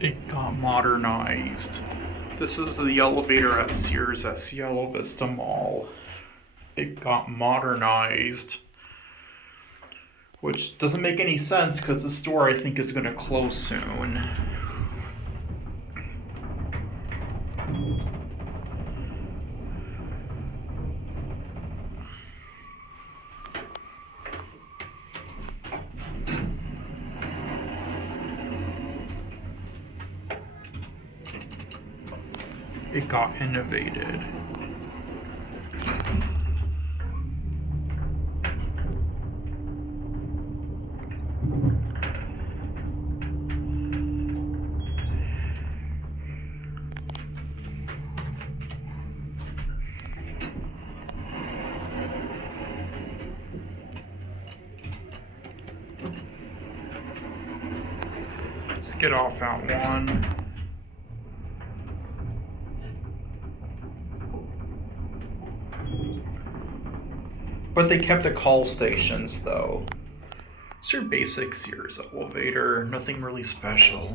It got modernized. This is the elevator at Sears at Cielo Vista Mall. It got modernized, which doesn't make any sense because the store I think is going to close soon. It got innovated. Let's get off at one. But they kept the call stations though. It's your basic Sears elevator, nothing really special.